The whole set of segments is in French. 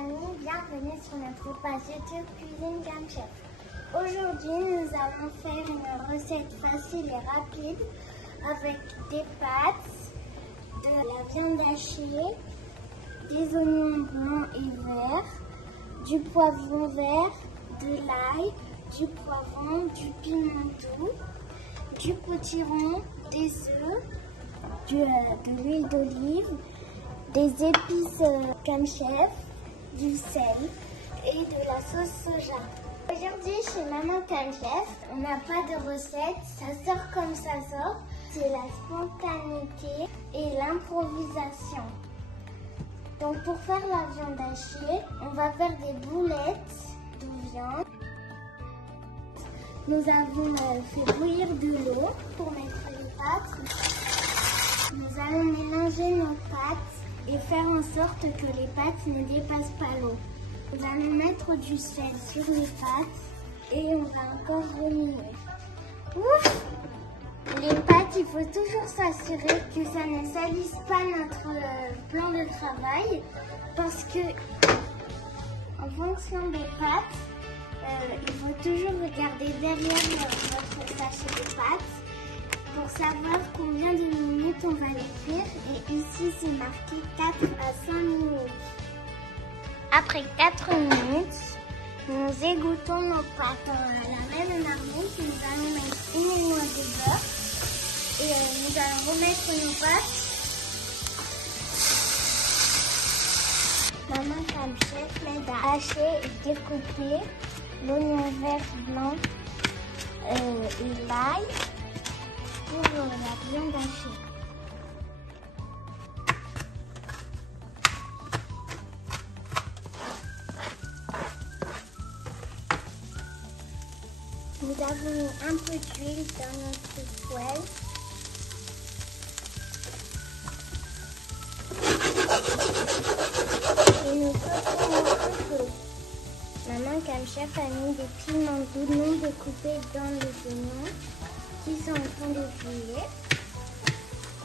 famille, bienvenue sur notre page YouTube Cuisine Cam Chef. Aujourd'hui, nous allons faire une recette facile et rapide avec des pâtes, de la viande hachée, des oignons blancs et verts, du poivron vert, de l'ail, du poivron, du piment doux, du potiron, des œufs, de l'huile d'olive, des épices Cam Chef, du sel et de la sauce soja. Aujourd'hui chez Maman Cam Chef, on n'a pas de recette, ça sort comme ça sort. C'est la spontanéité et l'improvisation. Donc pour faire la viande hachée, on va faire des boulettes de viande. Nous avons fait bouillir de l'eau pour mettre les pâtes. Nous allons mélanger nos pâtes et faire en sorte que les pâtes ne dépassent pas l'eau. Nous allons mettre du sel sur les pâtes et on va encore remuer. Ouf! Les pâtes, il faut toujours s'assurer que ça ne salisse pas notre plan de travail parce que en fonction des pâtes, il faut toujours regarder derrière votre sachet de pâtes pour savoir combien de minutes on va les cuire. Et ici, c'est marqué 4 à 5 minutes. Après 4 minutes, nous égouttons nos pâtes dans la même marmite. Nous allons mettre une aiguille de beurre et nous allons remettre nos pâtes. Maman Cam Chef m'aide à hacher et découper l'oignon vert blanc et l'ail pour la viande hachée. Nous avons mis un peu d'huile dans notre poêle. Et nous sautons notre feu. Maman Cam Chef a mis des piments doux non découpés dans les oignons qui sont en train de griller.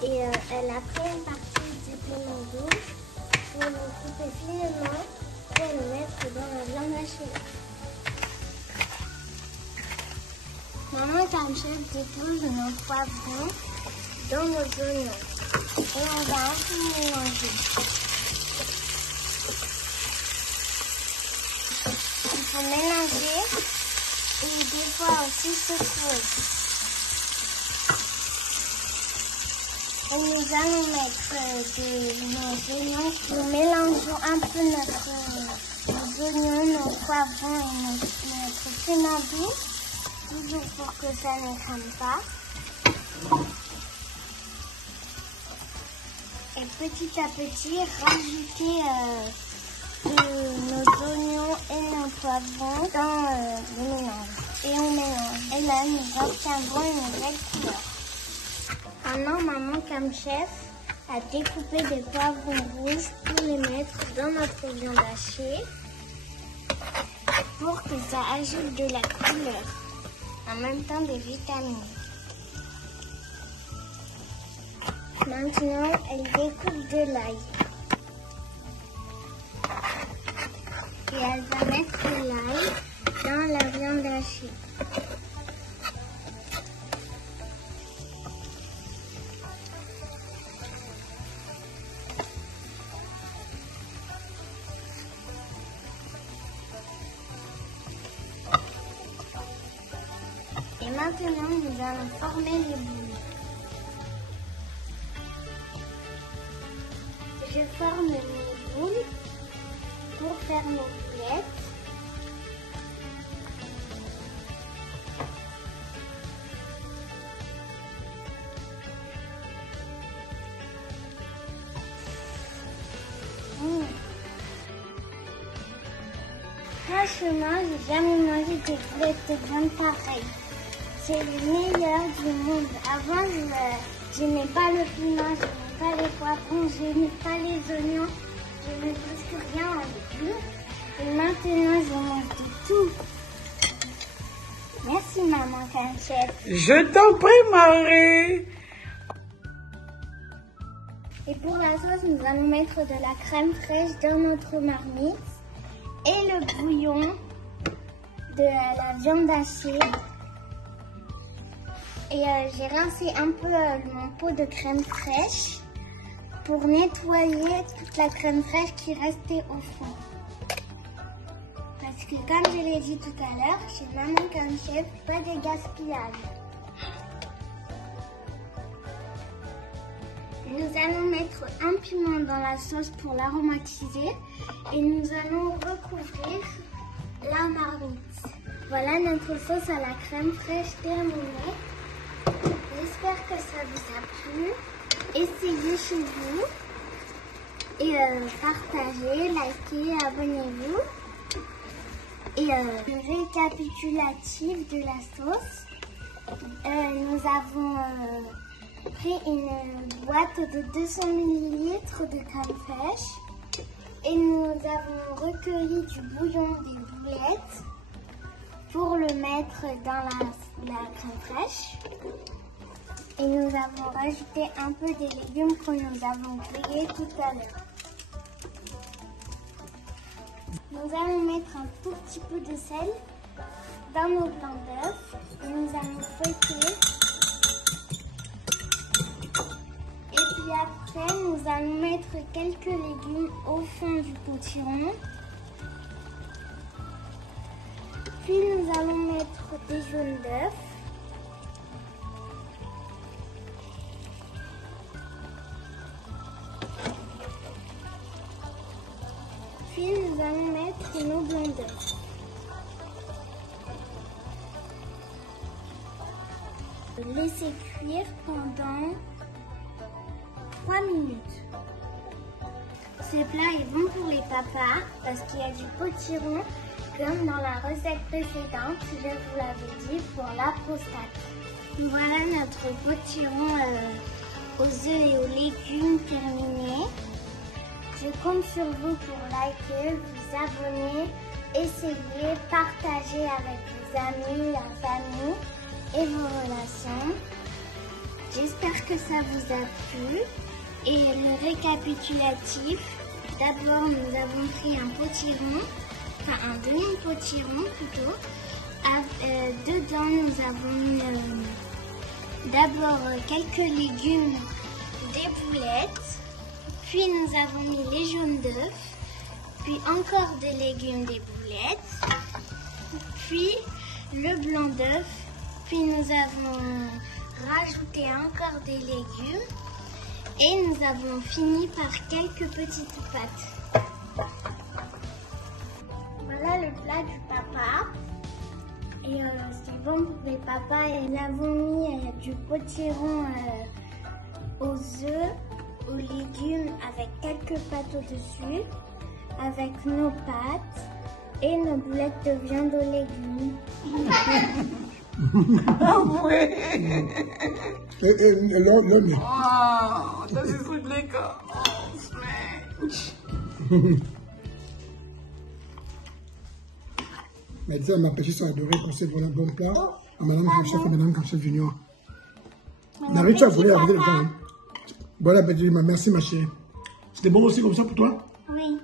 Et elle a pris une partie du piment doux pour le couper finement pour le mettre dans la viande hachée. Maman Cam Chef dépose nos poivrons dans nos oignons et on va un peu mélanger. Il faut mélanger et des fois aussi secouer. Et nous allons mettre nos oignons. Nous mélangeons un peu nos oignons, nos poivrons et notre piment doux. Toujours pour que ça ne crame pas. Et petit à petit, rajouter nos oignons et nos poivrons dans le mélange. Et on mélange. Et là, nous obtiendrons une belle couleur. Maintenant, Maman Cam Chef a découpé des poivrons rouges pour les mettre dans notre viande hachée pour que ça ajoute de la couleur. En même temps des vitamines. Maintenant, elle découpe de l'ail. Et elle va mettre l'ail dans la viande hachée. Et maintenant, nous allons former les boules. Je forme mes boules pour faire mes boulettes. Franchement, j'ai jamais mangé des boulettes de viande pareilles. C'est le meilleur du monde. Avant, je n'aimais pas le piment, je n'aimais pas les poivrons, je n'aimais pas les oignons, je n'aimais presque rien avec eux. Et maintenant, je mange de tout. Merci Maman Cam Chef. Je t'en prie, Marie. Et pour la sauce, nous allons mettre de la crème fraîche dans notre marmite. et le bouillon de la viande hachée. Et j'ai rincé un peu mon pot de crème fraîche pour nettoyer toute la crème fraîche qui restait au fond. Parce que comme je l'ai dit tout à l'heure, chez Maman comme Chef, pas de gaspillage. Nous allons mettre un piment dans la sauce pour l'aromatiser et nous allons recouvrir la marmite. Voilà notre sauce à la crème fraîche terminée. J'espère que ça vous a plu. Essayez chez vous et partagez, likez, abonnez-vous. Et le récapitulatif de la sauce, nous avons pris une boîte de 200 ml de crème fraîche et nous avons recueilli du bouillon des boulettes pour le mettre dans la crème fraîche. Et nous avons rajouté un peu des légumes que nous avons grillés tout à l'heure. Nous allons mettre un tout petit peu de sel dans nos blancs d'œufs et nous allons fouetter. Et puis après, nous allons mettre quelques légumes au fond du potiron. Puis nous allons mettre des jaunes d'œufs. Puis nous allons mettre nos blancs d'œufs. Laisser cuire pendant 3 minutes. Ce plat est bon pour les papas parce qu'il y a du potiron comme dans la recette précédente, je vous l'avais dit, pour la prostate. Voilà notre potiron aux œufs et aux légumes terminé. Je compte sur vous pour liker, vous abonner, essayer, partager avec vos amis, la famille et vos relations. J'espère que ça vous a plu. Et le récapitulatif, d'abord nous avons pris un potiron, enfin un demi-potiron plutôt. Dedans nous avons mis d'abord quelques légumes, des boulettes. Puis nous avons mis les jaunes d'œufs, puis encore des légumes, des boulettes, puis le blanc d'œuf, puis nous avons rajouté encore des légumes et nous avons fini par quelques petites pâtes. Voilà le plat du papa. Et c'est bon pour les papas. Et nous avons mis du potiron aux œufs, aux légumes avec quelques pâtes au-dessus, avec nos pâtes et nos boulettes de viande aux légumes. Ah ouais. L'homme. Oh, das ist gut lecker. Oh, Mensch. Mais dis à ma petite soeur adorée qu'on sait voilà un bon plat. À Madame comme chef et Madame comme chef junior. N'arrive tu à voler avec le temps. Hein? Bon appétit, merci ma chérie. C'était bon aussi comme ça pour toi? Oui.